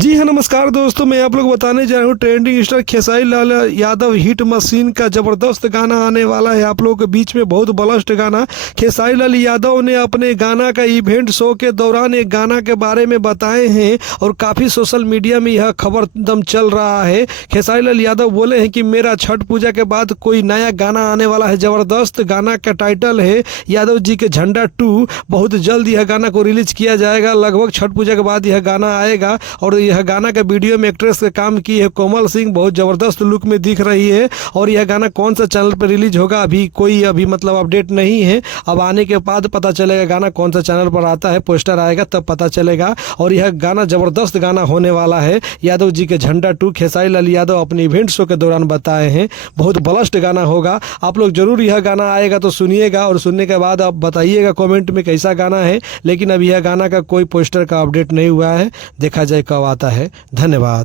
जी हाँ, नमस्कार दोस्तों। मैं आप लोग बताने जा रहा हूँ trending star Khesari Lal Yadav hit machine का ज़बरदस्त गाना आने वाला है आप लोगों के बीच में। बहुत ब्लास्ट गाना खेसारी लाल यादव ने अपने गाना का इवेंट शो के दौरान एक गाना के बारे में बताए हैं और काफ़ी सोशल मीडिया में यह खबर दम चल रहा है। खेसारी लाल यादव बोले हैं कि मेरा छठ पूजा के बाद कोई नया गाना आने वाला है। ज़बरदस्त गाना का टाइटल है यादव जी के झंडा 2। बहुत जल्द यह गाना को रिलीज किया जाएगा। लगभग छठ पूजा के बाद यह गाना आएगा और यह गाना के वीडियो में एक्ट्रेस का काम की है कोमल सिंह। बहुत ज़बरदस्त लुक में दिख रही है। और यह गाना कौन सा चैनल पर रिलीज होगा अभी कोई मतलब अपडेट नहीं है। अब आने के बाद पता चलेगा गाना कौन सा चैनल पर आता है। पोस्टर आएगा तब पता चलेगा। और यह गाना ज़बरदस्त गाना होने वाला है यादव जी के झंडा 2। खेसारी लाल यादव अपने इवेंट शो के दौरान बताए हैं बहुत ब्लास्ट गाना होगा। आप लोग जरूर यह गाना आएगा तो सुनिएगा और सुनने के बाद आप बताइएगा कमेंट में कैसा गाना है। लेकिन अभी यह गाना का कोई पोस्टर का अपडेट नहीं हुआ है। देखा जाए कब आता है। धन्यवाद।